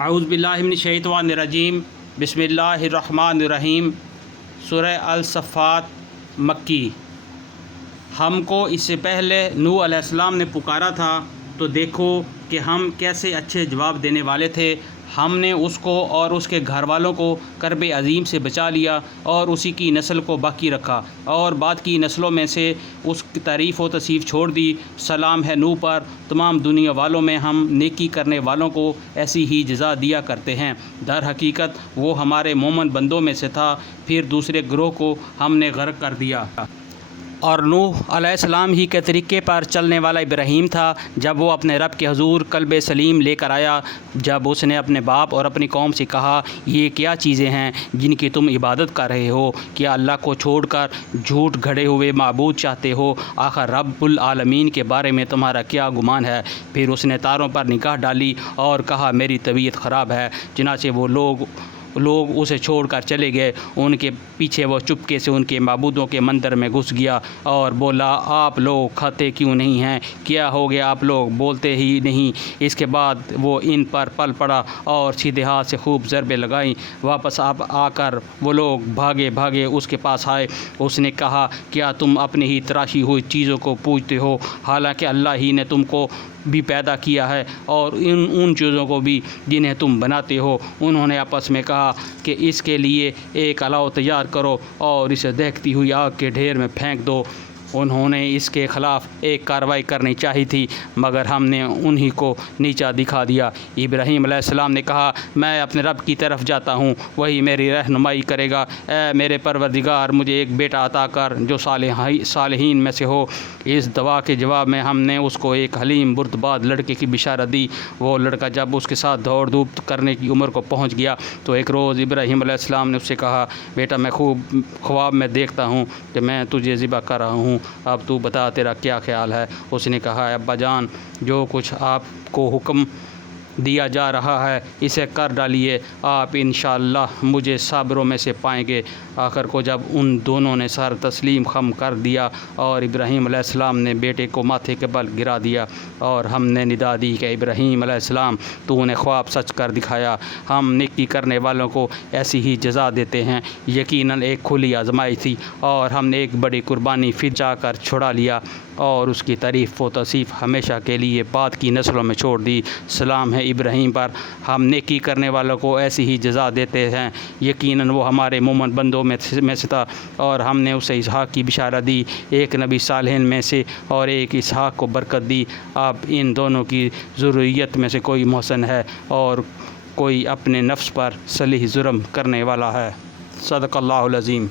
اعوذ باللہ من الشیطان الرجیم بسم اللہ الرحمن الرحیم۔ سورہ الصفات مکی۔ ہم کو اس سے پہلے نوح علیہ السلام نے پکارا تھا تو دیکھو کہ ہم کیسے اچھے جواب دینے والے تھے۔ ہم نے اس کو اور اس کے گھر والوں کو کرب عظیم سے بچا لیا اور اسی کی نسل کو باقی رکھا اور بعد کی نسلوں میں سے اس کی تعریف و تصیف چھوڑ دی۔ سلام ہے نوح پر، تمام دنیا والوں میں ہم نیکی کرنے والوں کو ایسی ہی جزا دیا کرتے ہیں۔ در حقیقت وہ ہمارے مومن بندوں میں سے تھا، پھر دوسرے گروہ کو ہم نے غرق کر دیا۔ اور نوح علیہ السلام ہی کے طریقے پر چلنے والا ابراہیم تھا جب وہ اپنے رب کے حضور قلب سلیم لے کر آیا۔ جب اس نے اپنے باپ اور اپنی قوم سے کہا، یہ کیا چیزیں ہیں جن کی تم عبادت کر رہے ہو؟ کیا اللہ کو چھوڑ کر جھوٹ گھڑے ہوئے معبود چاہتے ہو؟ آخر رب العالمین کے بارے میں تمہارا کیا گمان ہے؟ پھر اس نے تاروں پر نگاہ ڈالی اور کہا، میری طبیعت خراب ہے۔ چنانچہ وہ لوگ اسے چھوڑ کر چلے گئے۔ ان کے پیچھے وہ چپکے سے ان کے معبودوں کے مندر میں گھس گیا اور بولا، آپ لوگ کھاتے کیوں نہیں ہیں؟ کیا ہو گیا؟ آپ لوگ بولتے ہی نہیں۔ اس کے بعد وہ ان پر پل پڑا اور سیدھے ہاتھ سے خوب ضربیں لگائیں۔ واپس آ کر وہ لوگ بھاگے بھاگے اس کے پاس آئے۔ اس نے کہا، کیا تم اپنی ہی تراشی ہوئی چیزوں کو پوجتے ہو، حالانکہ اللہ ہی نے تم کو بھی پیدا کیا ہے اور ان چیزوں کو بھی جنہیں تم بناتے ہو؟ انہوں نے آپس میں کہا کہ اس کے لیے ایک الاؤ تیار کرو اور اسے دہکتی ہوئی آگ کے ڈھیر میں پھینک دو۔ انہوں نے اس کے خلاف ایک کارروائی کرنی چاہی تھی مگر ہم نے انہی کو نیچا دکھا دیا۔ ابراہیم علیہ السلام نے کہا، میں اپنے رب کی طرف جاتا ہوں، وہی میری رہنمائی کرے گا۔ اے میرے پروردگار، مجھے ایک بیٹا عطا کر جو صالحین میں سے ہو۔ اس دعا کے جواب میں ہم نے اس کو ایک حلیم بردبار لڑکے کی بشارت دی۔ وہ لڑکا جب اس کے ساتھ دوڑ دھوپ کرنے کی عمر کو پہنچ گیا تو ایک روز ابراہیم علیہ السلام نے اس سے کہا، بیٹا میں خواب میں دیکھتا ہوں کہ میں تجھے ذبح کر رہا ہوں، اب تو بتا تیرا کیا خیال ہے؟ اس نے کہا، ابا جان، جو کچھ آپ کو حکم دیا جا رہا ہے اسے کر ڈالیے، آپ انشاءاللہ مجھے صابروں میں سے پائیں گے۔ آخر کو جب ان دونوں نے سر تسلیم خم کر دیا اور ابراہیم علیہ السلام نے بیٹے کو ماتھے کے بل گرا دیا اور ہم نے ندا دی کہ ابراہیم علیہ السلام، تو نے خواب سچ کر دکھایا۔ ہم نیکی کرنے والوں کو ایسی ہی جزا دیتے ہیں۔ یقیناً ایک کھلی آزمائش تھی اور ہم نے ایک بڑی قربانی فدا کر چھڑا لیا اور اس کی تعریف و توصیف ہمیشہ کے لیے بعد کی نسلوں میں چھوڑ دی۔ سلام ہے ابراہیم پر، ہم نیکی کرنے والوں کو ایسی ہی جزا دیتے ہیں۔ یقیناً وہ ہمارے مومن بندوں میں سے تھا اور ہم نے اسے اسحاق کی بشارت دی، ایک نبی صالحین میں سے، اور ایک اسحاق کو برکت دی۔ اب ان دونوں کی ذریت میں سے کوئی محسن ہے اور کوئی اپنے نفس پر صلیح جرم کرنے والا ہے۔ صدق اللہ العظیم۔